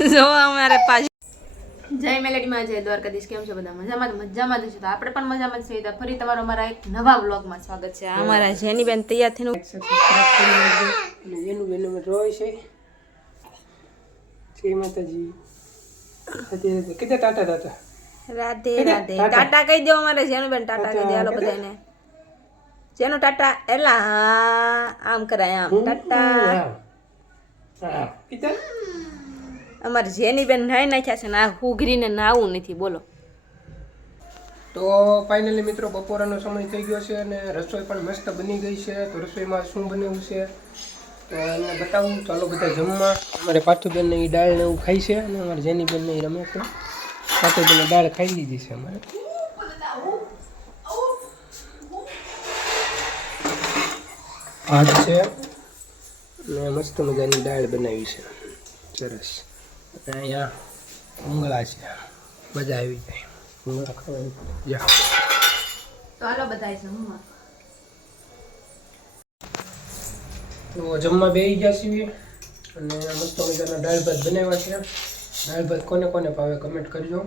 જો અમારે પાછી જય મેલેડીમાં જય દ્વારકાધીશ. કેમ છો બધા? મજામાં જ છે. તો આપણે પણ મજામાં જ છીએ. તો ફરી તમારો અમારા એક નવા વ્લોગમાં સ્વાગત છે. અમારા જેની બેન તૈયાર થઈને જેનું બેન રોય છે. જય માતાજી. કીધે ટાટા ટાટા રાધે રાધે ટાટા કહી દો. અમારે જેનું બેન ટાટા કહી દે. હાલો બધાને જેનું ટાટા એલા હા આમ કરાય આમ ટાટા. અમારે જેની બેન નાઈ નાખ્યા છે ને આ હુઘરીને નાવું નથી. બોલો. તો ફાઇનલી મિત્રો બપોરાનો સમય થઈ ગયો છે અને રસોઈ પણ મસ્ત બની ગઈ છે. તો રસોઈમાં શું બન્યું છે તો એમને બતાવું. ચાલો બધા જમવા. અમારે પાથુબેનને એ દાળ ને એવું ખાઈ છે અને અમારે જેની બેનને એ રમે છે. પાથુબેનને દાળ ખાઈ લીધી છે અમારે. ભાત છે ને મસ્ત મજાની દાળ બનાવી છે. સરસ. અહીંયા ભૂંગળા છે. મજા આવી જાય ભૂંગળા ખાવાની. તો હાલો બધા જમવા. તો જમવા બેસી ગયા છીએ અને મસ્ત મજાના દાળ ભાત બનાવ્યા છે. દાળ ભાત કોને કોને ભાવે કમેન્ટ કરજો.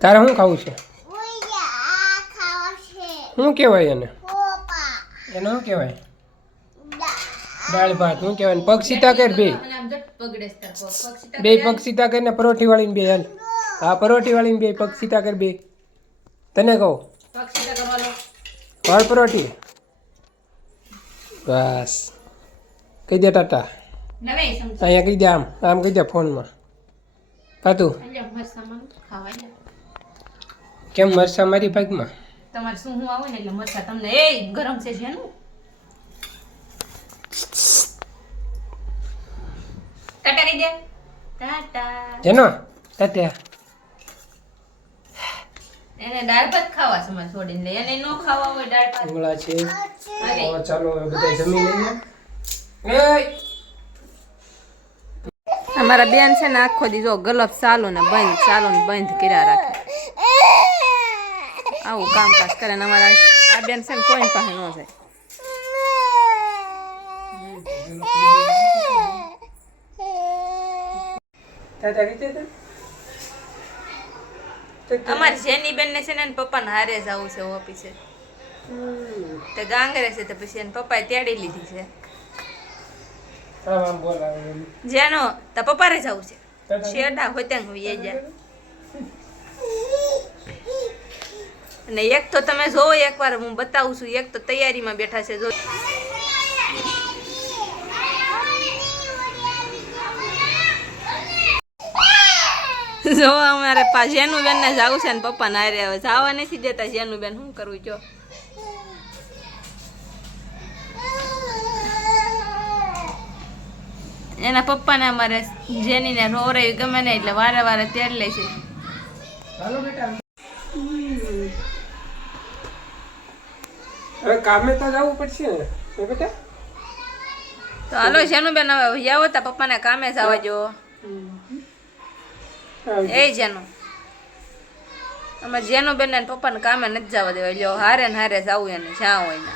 તારે શું ખાવું છે? શું કહેવાય એને? એને શું કહેવાય? દાળ ભાત શું કહેવાય? પગ સીતા કર બે. બે પગ સીતા કરીને પરોઠી વાળીને બે. હાલ હા પરોઠી વાળીને બે પગ સીતા કર બે. તને કહું વાળ પરોઠી. બસ કહી દે ટાટા. અહીંયા કહી દે આમ આમ કહી દે ફોનમાં. કાતું કેમ મરસા મારી ભાગમાં? તમારે શું હું આવું ને એટલે મરચા તમને એ ગરમ છે જેનું ટાટા કહી દે ટાટા. જેનો ટાટા એને દાળ ભાત ખાવા સમય છોડીને લે. એને નો ખાવા હોય દાળ ભાત. ભૂંગળા છે. ચાલો હવે બધા જમી લઈએ. અમારા બેન છે ને આખો દી જો ગલપ ચાલુ ને બંધ કર્યા રાખે. આવું કામકાજ કરે ને અમારા આ બેન છે ને કોઈ પાસે ન જાય. અમારી જેની બેન ને છે ને પપ્પા ને હારે જવું છે ઓફિસે. તે ગાંગરે છે તો પછી એને પપ્પાએ તેડી લીધી છે. જેનો તો પપ્પા રે જવું છે. શેડા હોય ત્યાં હોય જાય. અને એક તો તમે જોવો એકવાર હું બતાવું છું. એક તો તૈયારીમાં બેઠા છે. જો અમારે જેનું બેન ને જવું છે ને પપ્પા ના હારે હવે જવા નથી દેતા. જેનું બેન શું કરવું જો. એના પપ્પાને અમારે જેનીને રોરે ગમે ને એટલે વારે વારે તેડ લે છે. હવે કામે તો જવું પડશે ને બેટા. તો હાલો જેનું બેન હવે આવો તા પપ્પાને કામે જવા જો. એ જેનું અમારે જેનું બેન ને પપ્પાને કામે નથી જવા દેવા. લ્યો હારે ને હારે જવું એને જ્યાં હોય ને.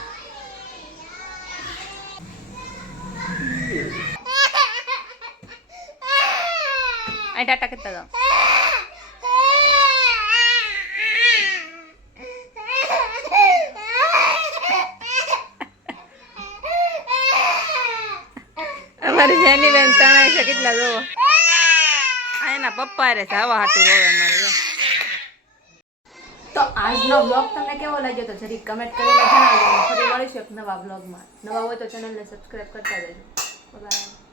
આ ટાટા કરતા જાઓ. અમારી જેની બેન તણાય છે કેટલા જોવો. આ એના પપ્પા રે જવા હાટું રોવે અમારે. તો આજનો બ્લોગ તમને કેવો લાગ્યો તો જરી કમેન્ટ કરીને જણાવજો. ફરી મળીશું એક નવા બ્લોગમાં. નવા હોય તો ચેનલને સબસ્ક્રાઇબ કરતા રહેજો. બાય.